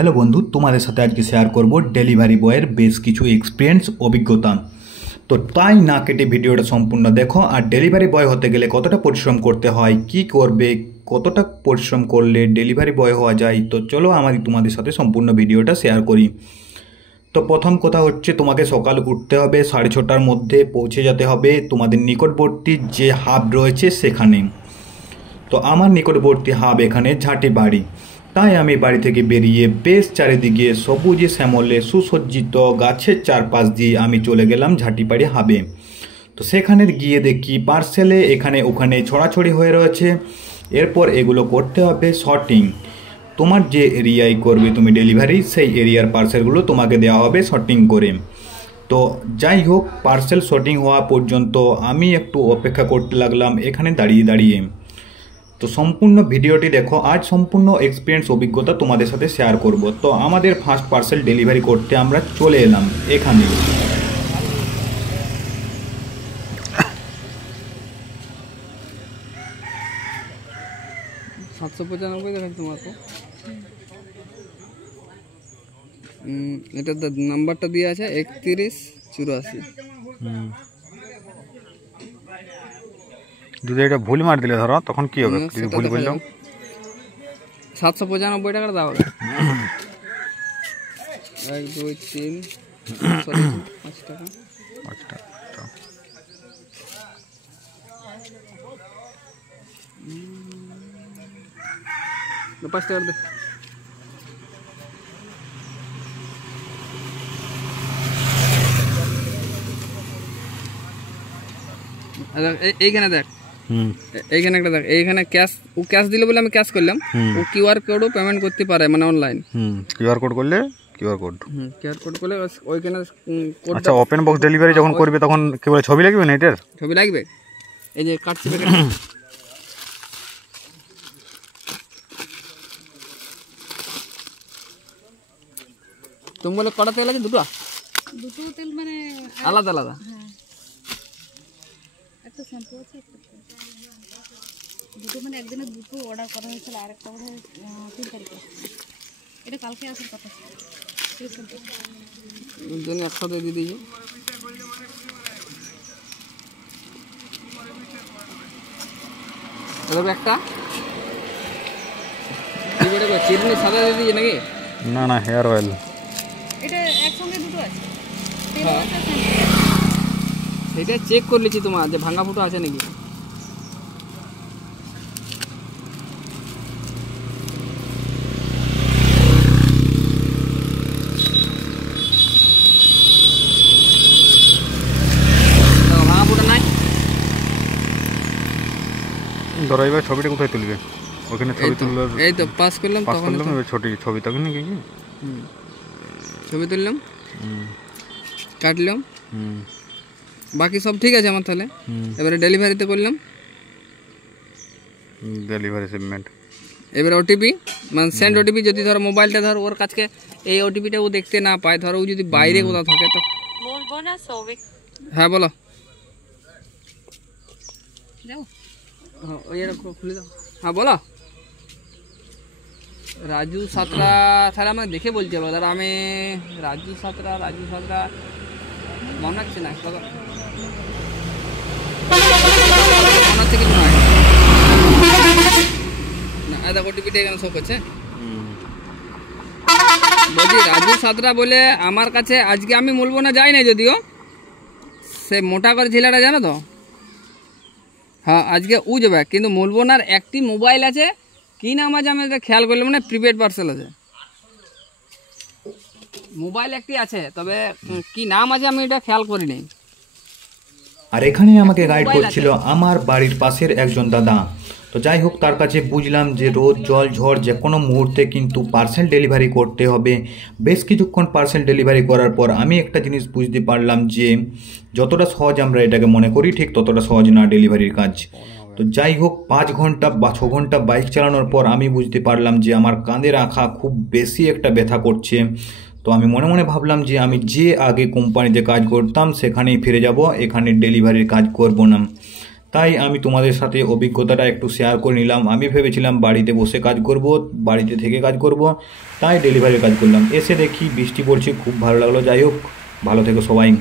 Hello বন্ধু, তোমাদের সাথে আজকে শেয়ার করব ডেলিভারি বয়ের বেশ কিছু এক্সপিরিয়েন্স অভিজ্ঞতা। তো তাই না কেটে ভিডিওটা সম্পূর্ণ দেখো। আর ডেলিভারি বয় হতে গেলে কতটা পরিশ্রম করতে হয়, কি করবে, কতটা পরিশ্রম করলে ডেলিভারি বয় হওয়া যায়, তো চলো আমি তোমাদের সাথে সম্পূর্ণ ভিডিওটা শেয়ার করি। তো প্রথম কথা হচ্ছে, তোমাকে সকাল উঠতে হবে, 6:30টার মধ্যে পৌঁছে যেতে হবে তোমাদের নিকটবর্তী যে হাব রয়েছে সেখানে। তো আমার নিকটবর্তী হাব এখানে ঝাঁটি বাড়ি। তাই আমি বাড়ি থেকে বেরিয়ে বেশ চারিদিকে সবুজে শ্যামলে সুসজ্জিত গাছের চারপাশ দিয়ে আমি চলে গেলাম ঝাঁটিবাড়ি হাবে। তো সেখানে গিয়ে দেখি পার্সেলে এখানে ওখানে ছড়াছড়ি হয়ে রয়েছে। এরপর এগুলো করতে হবে শর্টিং। তোমার যে এরিয়ায় করবে তুমি ডেলিভারি, সেই এরিয়ার পার্সেলগুলো তোমাকে দেওয়া হবে শর্টিং করে। তো যাই হোক, পার্সেল শর্টিং হওয়া পর্যন্ত আমি একটু অপেক্ষা করতে লাগলাম এখানে দাঁড়িয়ে দাঁড়িয়ে। তো সম্পূর্ণ ভিডিওটি দেখো, আজ সম্পূর্ণ এক্সপিরিয়েন্স অভিজ্ঞতা তোমাদের সাথে শেয়ার করব। তো আমাদের ফার্স্ট পার্সেল ডেলিভারি করতে আমরা চলে এলাম এখানে। এটা নাম্বারটা দিয়ে আছে 3184। যদি এটা ভুল মার দিলে ধরো তখন কি হবে? যদি ভুল বললাম 795 টাকা দাও। 1 2 3 5 টাকা 5 টাকা। 5 টাকা দে। এইখানে দেখ, এইখানে একটা দেখ, এইখানে ক্যাশ, ও ক্যাশ দিলে বলে আমি ক্যাশ করলাম। ও কিউআর কোডও পেমেন্ট করতে পারে, মানে অনলাইন। কিউআর কোড করলে কিউআর কোড ওইখানে কোড। আচ্ছা, ওপেন বক্স ডেলিভারি যখন করবে তখন কি বলে ছবি লাগবে না? এটার ছবি লাগবে। এই যে কাটছি প্যাকেট। তুমি বলে কটা তেল আছে? দুটো তেল, মানে আলাদা আলাদা। একটা শ্যাম্পু আছে, দুটো, মানে একদিনে দুটো অর্ডার করা হয়েছিল, আর একটা অর্ডার 3 তারিখে। এটা কালকে আসার কথা ছিল। দুজনে একসাথে দিয়ে দিয়েছি। একটা চিরুনি সাদা দিয়ে দিয়েছে নাকি? না না, হেয়ার অয়েল। এটা একসঙ্গে দুটো আছে। সেটা চেক করে নিচ্ছি তোমার, যে ভাঙা ফুটো আছে নাকি। ভাঙা ফুটো নাই। ধরো এবার ছবিটা কোথায় তুলবে? ওখানে ছবি তুললে এই তো পাস করলাম, তখন ছবি তখন নাকি ছবি তুললাম, কাটলাম, বাকি সব ঠিক আছে আমার। তাহলে এবারে ডেলিভারিতে করলাম, ডেলিভারি শিপমেন্ট। এবারে ওটিপি, মানে সেন্ড ওটিপি। যদি ধরো মোবাইলটা ধরো ওর কাছে এই ওটিপিটা ও দেখতে না পায়, ধরো ও যদি বাইরে কোথাও থাকে, তো বলবো না সৌভিক। হ্যাঁ বলো। ওই খুলে দাও। হ্যাঁ বলো। রাজু সাঁতরা, তাহলে আমাকে দেখে বলতে হবে। ধরো আমি রাজু সাঁতরা মনে রাখছি না, মনে হচ্ছে কিছু নয় না। দেখো ওটিপিটা এখানে শো করছে। বলছি রাজু সাঁতরা বলে আমার কাছে আজকে, আমি বলবো না যাই না, যদিও সে মোটা করে ছেলেটা, জানো তো। হ্যাঁ আজকে ও যাবে, কিন্তু মুলবনার একটি মোবাইল আছে, কি নাম আছে আমি এটা খেয়াল করলাম না, প্রিপেড পার্সেল আছে, মোবাইল একটি আছে, তবে কি নাম আছে আমি এটা খেয়াল করিনি। আর এখানে আমাকে গাইড করছিল আমার বাড়ির পাশের একজন দাদা। তো যাই হোক, তার কাছে বুঝলাম যে রোদ জল ঝড় যে কোনো মুহূর্তে কিন্তু পার্সেল ডেলিভারি করতে হবে। বেশ কিছুক্ষণ পার্সেল ডেলিভারি করার পর আমি একটা জিনিস বুঝতে পারলাম যে যতটা সহজ আমরা এটাকে মনে করি, ঠিক ততটা সহজ না ডেলিভারির কাজ। তো যাই হোক, 5 ঘন্টা বা 6 ঘন্টা বাইক চালানোর পর আমি বুঝতে পারলাম যে আমার কাঁধের আঁখা খুব বেশি একটা ব্যথা করছে। তো আমি মনে মনে ভাবলাম যে আমি যে আগে কোম্পানিতে কাজ করতাম সেখানেই ফিরে যাব, এখানে ডেলিভারির কাজ করব না। তাই আমি তোমাদের সাথে অভিজ্ঞতাটা একটু শেয়ার করে নিলাম। আমি ভেবেছিলাম বাড়িতে বসে কাজ করব, বাড়িতে থেকে কাজ করব, তাই ডেলিভারির কাজ করলাম। এসে দেখি বৃষ্টি পড়ছে, খুব ভালো লাগলো। যাই হোক, ভালো থেকো সবাই।